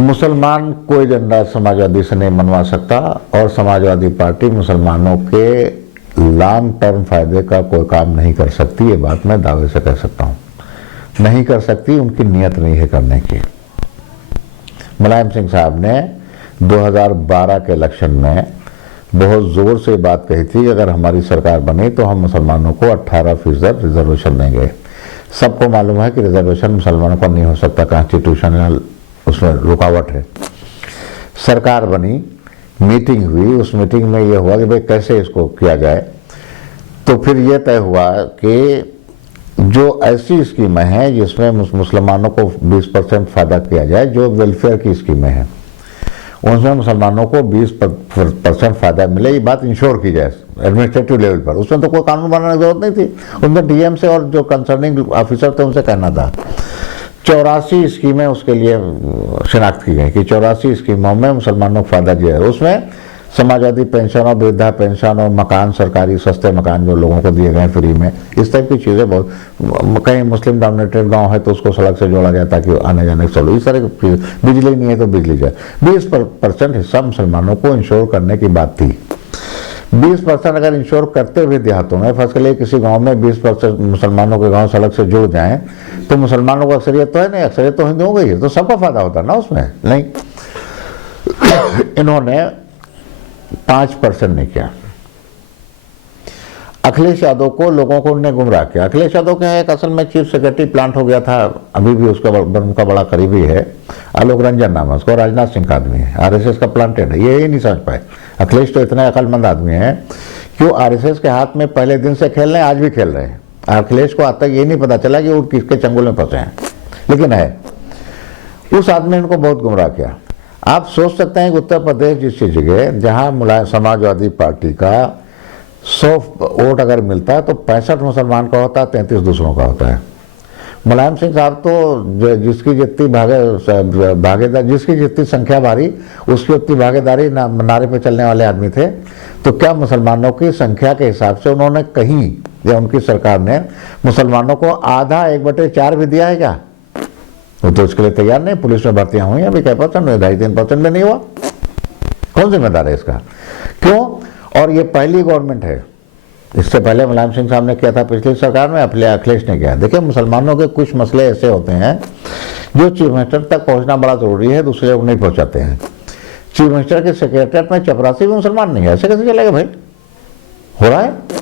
मुसलमान कोई एजेंडा समाजवादी से नहीं मनवा सकता और समाजवादी पार्टी मुसलमानों के लॉन्ग टर्म फायदे का कोई काम नहीं कर सकती। ये बात मैं दावे से कह सकता हूँ, नहीं कर सकती, उनकी नीयत नहीं है करने की। मुलायम सिंह साहब ने 2012 के इलेक्शन में बहुत ज़ोर से बात कही थी कि अगर हमारी सरकार बनी तो हम मुसलमानों को 18% रिजर्वेशन देंगे। सबको मालूम है कि रिजर्वेशन मुसलमानों का नहीं हो सकता, कॉन्स्टिट्यूशनल उसमें रुकावट है। सरकार बनी, मीटिंग हुई, उस मीटिंग में ये हुआ कि भाई कैसे इसको किया जाए। तो फिर ये तय हुआ कि जो ऐसी स्कीमें हैं जिसमें मुसलमानों को 20% फ़ायदा किया जाए, जो वेलफेयर की स्कीमें हैं उनमें मुसलमानों को 20% फ़ायदा मिले, ये बात इंश्योर की जाए एडमिनिस्ट्रेटिव लेवल पर। उसमें तो कोई कानून बनाने की जरूरत नहीं थी, उनमें डीएम से और जो कंसर्निंग ऑफिसर थे उनसे कहना था। 84 स्कीमें उसके लिए शिनाख्त की गई कि 84 स्कीमों में मुसलमानों को फ़ायदा दिया है। उसमें समाजवादी पेंशन और वृद्धा पेंशन और मकान, सरकारी सस्ते मकान जो लोगों को दिए गए फ्री में, इस टाइप की चीज़ें बहुत। कहीं मुस्लिम डोमिनेटेड गांव है तो उसको सड़क से जोड़ा जाए ताकि आने जाने के चलो, इस तरह की। बिजली नहीं है तो बिजली जाए। 20% हिस्सा मुसलमानों को इंश्योर करने की बात थी। 20% अगर इंश्योर करते हुए देहातों में, फर्ज के लिए किसी गांव में 20% मुसलमानों के गांव सड़क से जुड़ जाएं तो मुसलमानों को अक्सरियत तो है नहीं, अक्सरियत तो हिंदुओं की है, तो सबका फायदा होता है ना उसमें। नहीं, इन्होंने 5% नहीं किया। अखिलेश यादव को लोगों को उन्होंने गुमराह किया। अखिलेश यादव के एक असल में चीफ सेक्रेटरी प्लांट हो गया था, अभी भी उसका उनका बड़ा करीबी है, आलोक रंजन नाम है उसको, राजनाथ सिंह का आदमी है, आरएसएस का प्लांटेड है। ये नहीं समझ पाए। अखिलेश तो इतने अक्लमंद आदमी है कि वो आरएसएस के हाथ में पहले दिन से खेल रहे हैं, आज भी खेल रहे हैं। अखिलेश को आज तक ये नहीं पता चला कि वो किसके चंगुल में फंसे हैं, लेकिन है। उस आदमी ने उनको बहुत गुमराह किया। आप सोच सकते हैं कि उत्तर प्रदेश जैसी जगह जहां समाजवादी पार्टी का 100 वोट अगर मिलता है तो 65 मुसलमान का होता है, 33 दूसरों का होता है। मुलायम सिंह साहब तो जिसकी जितनी भागीदार, जिसकी जितनी संख्या भारी उसकी उतनी भागीदारी नारे पे चलने वाले आदमी थे। तो क्या मुसलमानों की संख्या के हिसाब से उन्होंने कहीं, या उनकी सरकार ने मुसलमानों को आधा 1/4 भी दिया है क्या? वो तो उसके लिए तैयार नहीं। पुलिस में भर्तियां हुई अभी क्या % 2.5-3% में नहीं हुआ। कौन जिम्मेदार है इसका? क्यों? और ये पहली गवर्नमेंट है। इससे पहले मुलायम सिंह साहब ने किया था पिछली सरकार में, अखिलेश ने किया। देखिए, मुसलमानों के कुछ मसले ऐसे होते हैं जो चीफ मिनिस्टर तक पहुंचना बड़ा जरूरी है, दूसरे लोग नहीं पहुंचाते हैं। चीफ मिनिस्टर के सेक्रेटरीट में चपरासी भी मुसलमान नहीं है, ऐसे कैसे चलेगा भाई? हो रहा है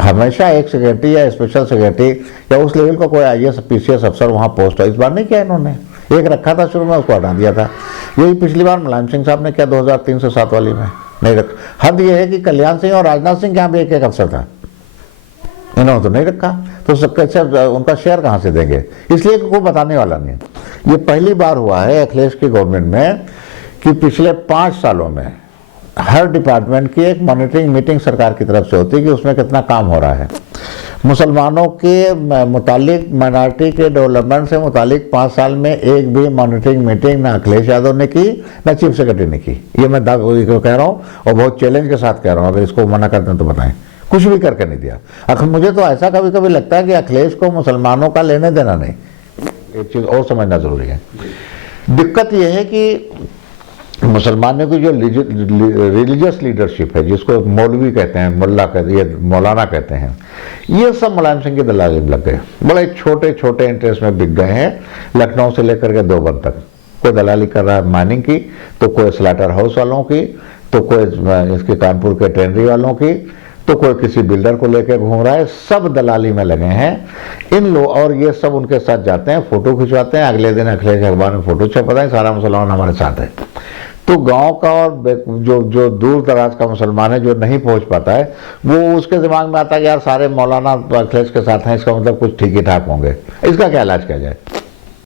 हमेशा एक सेक्रेटरी या स्पेशल सेक्रेटरी या उस लेवल का कोई IAS PCS अफसर वहाँ पोस्ट है। इस बार नहीं किया इन्होंने, एक रखा था शुरू में, उसको हटा दिया था। यही पिछली बार मुलायम सिंह साहब ने किया 2003 से 7 वाली में, नहीं रखा। हद ये है कि कल्याण सिंह और राजनाथ सिंह के यहाँ भी एक अफसर था, इन्होंने तो नहीं रखा। तो कैसे उनका शेयर कहाँ से देंगे? इसलिए कोई बताने वाला नहीं है। ये पहली बार हुआ है अखिलेश की गवर्नमेंट में कि पिछले 5 सालों में हर डिपार्टमेंट की एक मॉनिटरिंग मीटिंग सरकार की तरफ से होती है कि उसमें कितना काम हो रहा है। मुसलमानों के मुतालिक, माइनॉरिटी के डेवलपमेंट से मुतालिक 5 साल में एक भी मॉनिटरिंग मीटिंग ना अखिलेश यादव ने की, ना चीफ सेक्रेटरी ने की। ये मैं कह रहा हूँ और बहुत चैलेंज के साथ कह रहा हूँ। अगर इसको मना करते हैं तो बताएं, कुछ भी करके नहीं दिया। अखिल मुझे तो ऐसा कभी कभी लगता है कि अखिलेश को मुसलमानों का लेने देना नहीं। एक चीज़ और समझना जरूरी है। दिक्कत यह है कि मुसलमानों की जो रिलीजियस लीडरशिप है, जिसको मौलवी कहते हैं, मुल्ला कहते हैं, मौलाना कहते हैं, ये सब मुलायम सिंह की दलाली में लग गए। बड़े छोटे छोटे इंटरेस्ट में बिक गए हैं। लखनऊ से लेकर के देवबंद तक कोई दलाली कर रहा है माइनिंग की, तो कोई स्लाटर हाउस वालों की, तो कोई इसके कानपुर के टेनरी वालों की, तो कोई किसी बिल्डर को लेकर घूम रहा है। सब दलाली में लगे हैं इन लोग, और ये सब उनके साथ जाते हैं, फोटो खिंचवाते हैं। अगले दिन अखिलेश अखबार में फोटो छपता है, सारा मुसलमान हमारे साथ है। तो गांव का और जो दूर दराज का मुसलमान है जो नहीं पहुंच पाता है, वो उसके दिमाग में आता है कि यार सारे मौलाना अखिलेश के साथ हैं, इसका मतलब कुछ ठीक ही ठाक होंगे। इसका क्या इलाज किया जाए?